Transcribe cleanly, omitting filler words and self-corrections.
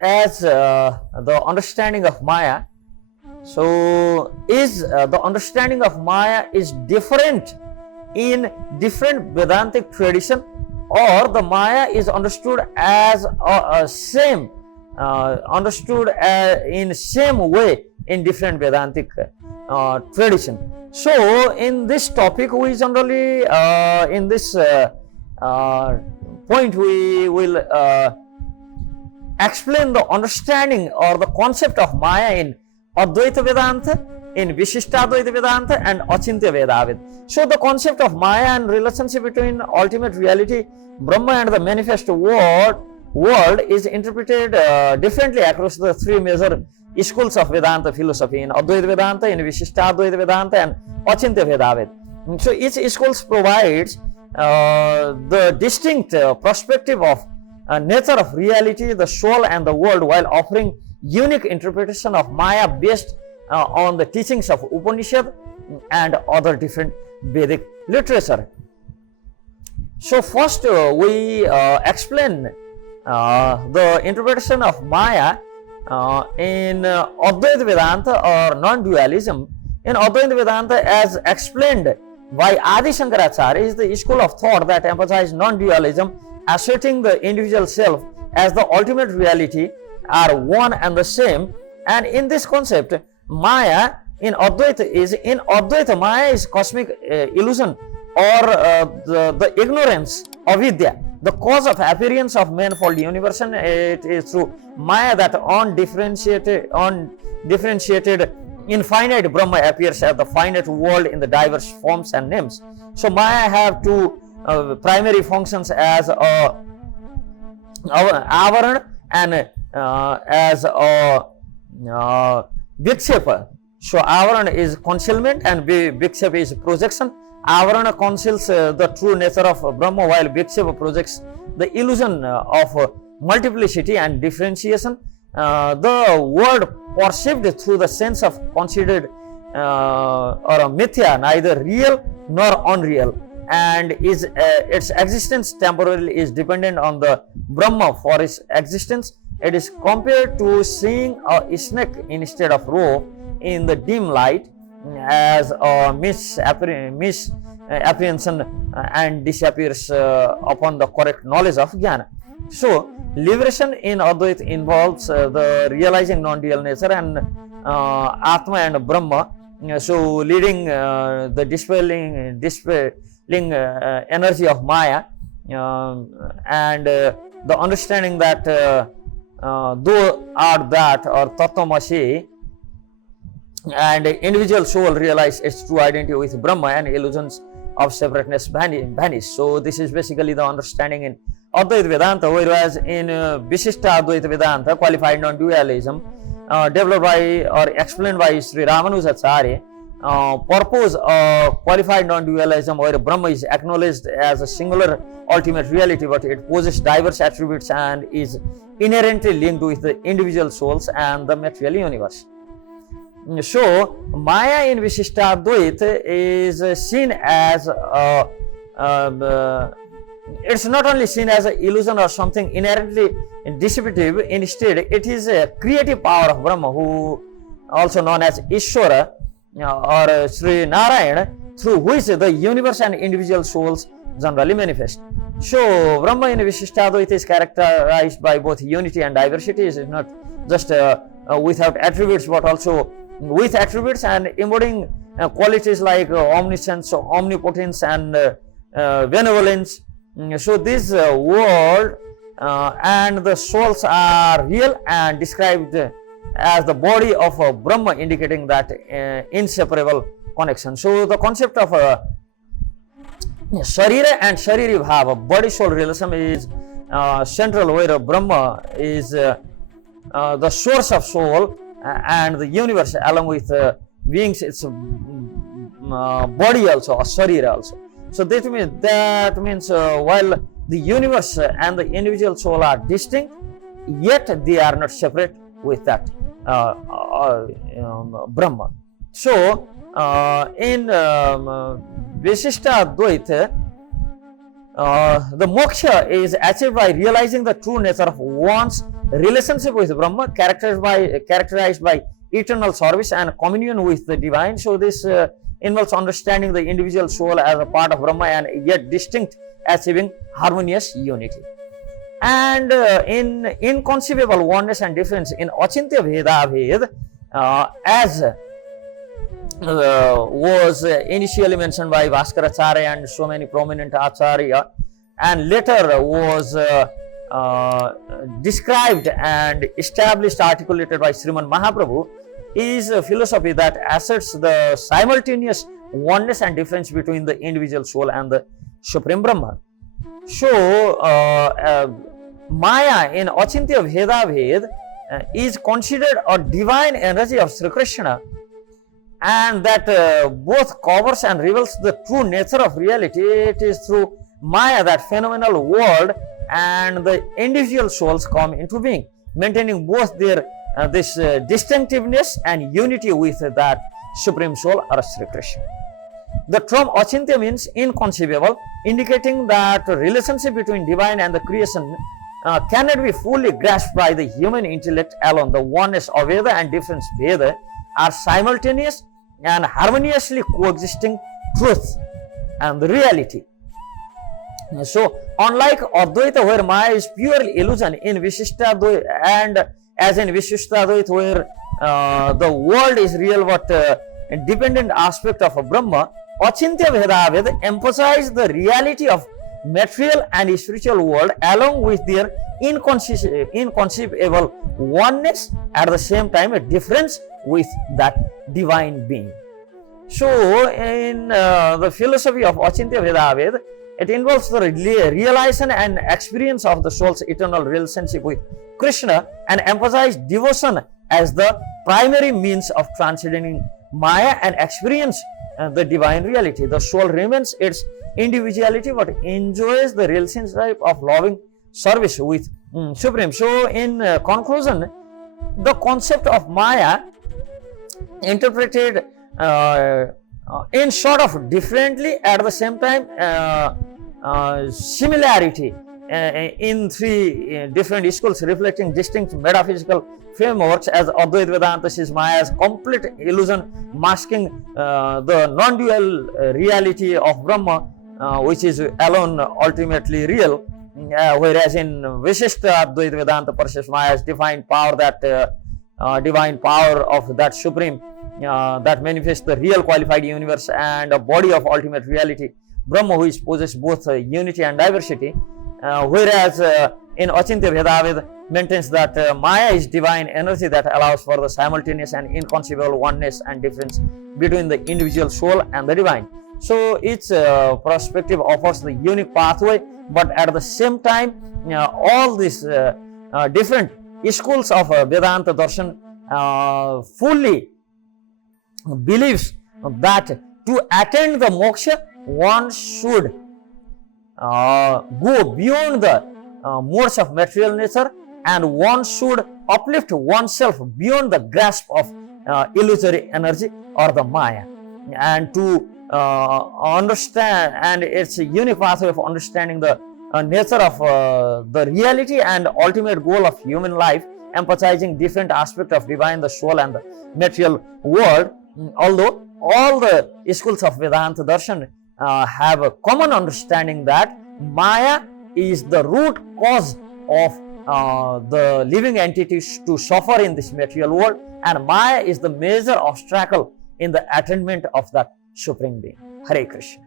as the understanding of Maya. So, is the understanding of Maya is different in different Vedantic tradition, or the Maya is understood as same, understood in same way in different Vedantic tradition. So, in this topic, we generally in this point we will explain the understanding or the concept of Maya in Advaita Vedanta, in Vishishtadvaita Vedanta and Achintya Bheda Abheda. So the concept of Maya and relationship between ultimate reality, Brahma, and the manifest world is interpreted differently across the three major schools of Vedanta philosophy, in Advaita Vedanta, in Vishishtadvaita Vedanta and Achintya Bheda Abheda. So each school provides the distinct perspective of nature of reality, the soul and the world, while offering unique interpretation of Maya based on the teachings of Upanishad and other different Vedic literature. So first we explain the interpretation of Maya in Advaita Vedanta or non-dualism. In Advaita Vedanta, as explained by Adi Shankaracharya, is the school of thought that emphasizes non-dualism, asserting the individual self as the ultimate reality are one and the same. And in this concept, Maya in Advaita, Maya is cosmic illusion or the ignorance of Vidya, the cause of appearance of manifold universe, and it is through Maya that undifferentiated infinite Brahma appears as the finite world in the diverse forms and names. So Maya have two primary functions as avaran and as vikshepa. So avaran is concealment and vikshepa is projection. Avarana conceals the true nature of Brahma, while vikshepa projects the illusion of multiplicity and differentiation. The world perceived through the sense of considered or a mithya, neither real nor unreal, and is its existence temporarily is dependent on the Brahma for its existence. It is compared to seeing a snake instead of rope in the dim light, as a misapprehension and disappears upon the correct knowledge of jnana. So liberation in Advaita involves the realizing non-dual nature and Atma and Brahma, so leading the dispelling energy of Maya, and the understanding that though art that or Tattvamasi, and individual soul realize its true identity with Brahma and illusions of separateness vanish. So this is basically the understanding in Advaita Vedanta, whereas in Vishishtadvaita Vedanta, qualified non-dualism, developed by or explained by Sri Ramanujacharya, purpose qualified non-dualism where Brahma is acknowledged as a singular ultimate reality, but it possesses diverse attributes and is inherently linked with the individual souls and the material universe. So Maya in Vishishtadvaita is seen as it's not only seen as an illusion or something inherently dissipative. Instead, it is a creative power of Brahma, who also known as Ishvara or Sri Narayana, through which the universe and individual souls generally manifest. So Brahma in Vishishtadvaita is characterized by both unity and diversity. It is not just without attributes, but also with attributes and embodying qualities like omniscience, omnipotence and benevolence. So this world and the souls are real and described as the body of Brahma, indicating that inseparable connection. So the concept of Sharira and Shariri Bhava, body-soul relation, is central, where Brahma is the source of soul and the universe, along with beings, its body also, or Sharira also. So that means while the universe and the individual soul are distinct, yet they are not separate with that Brahma. So in Vishishtadvaita, the moksha is achieved by realizing the true nature of one's relationship with Brahma characterized by eternal service and communion with the divine. So this involves understanding the individual soul as a part of Brahma and yet distinct, achieving harmonious unity. And in inconceivable oneness and difference in Achintya Bheda Abheda, as was initially mentioned by Bhaskaracharya and so many prominent Acharya, and later was described and established, articulated by Sriman Mahaprabhu, is a philosophy that asserts the simultaneous oneness and difference between the individual soul and the Supreme Brahma. So, Maya in Achintya Bheda Abheda is considered a divine energy of Sri Krishna, and that both covers and reveals the true nature of reality. It is through Maya that phenomenal world and the individual souls come into being, maintaining both their this distinctiveness and unity with that Supreme Soul or Sri Krishna. The term Achintya means inconceivable, indicating that the relationship between divine and the creation cannot be fully grasped by the human intellect alone. The oneness of Veda and difference Veda are simultaneous and harmoniously coexisting truth and the reality. So, unlike Advaita, where Maya is pure illusion, in Vishishtadvaita, and as in Vishishtadvaita, where the world is real but a dependent aspect of a Brahma, Achintya Bheda Abheda emphasizes the reality of material and spiritual world along with their inconceivable oneness, at the same time a difference with that divine being. So, in the philosophy of Achintya Bheda Abheda, it involves the realization and experience of the soul's eternal relationship with Krishna and emphasizes devotion as the primary means of transcending Maya and experience the divine reality. The soul remains its individuality but enjoys the relationship of loving service with Supreme. So, in conclusion, the concept of Maya interpreted in sort of differently, at the same time similarity in three different schools reflecting distinct metaphysical frameworks, as Advaita Vedanta sees Maya as complete illusion masking the non-dual reality of Brahma, which is alone ultimately real, whereas in Vishishtadvaita Vedanta perceives Maya as divine power, that divine power of that Supreme that manifests the real qualified universe and a body of ultimate reality, Brahma, which possesses both unity and diversity, whereas in Achintya Bheda Abheda maintains that Maya is divine energy that allows for the simultaneous and inconceivable oneness and difference between the individual soul and the divine. So, each perspective offers the unique pathway, but at the same time all these different schools of Vedanta Darshan fully believes that to attain the moksha, one should go beyond the modes of material nature, and one should uplift oneself beyond the grasp of illusory energy or the Maya. And to understand, and it's a unique pathway of understanding the nature of the reality and ultimate goal of human life, emphasizing different aspects of divine, the soul and the material world. Although all the schools of Vedanta Darshan have a common understanding that Maya is the root cause of the living entities to suffer in this material world, and Maya is the major obstacle in the attainment of that Supreme Being. Hare Krishna.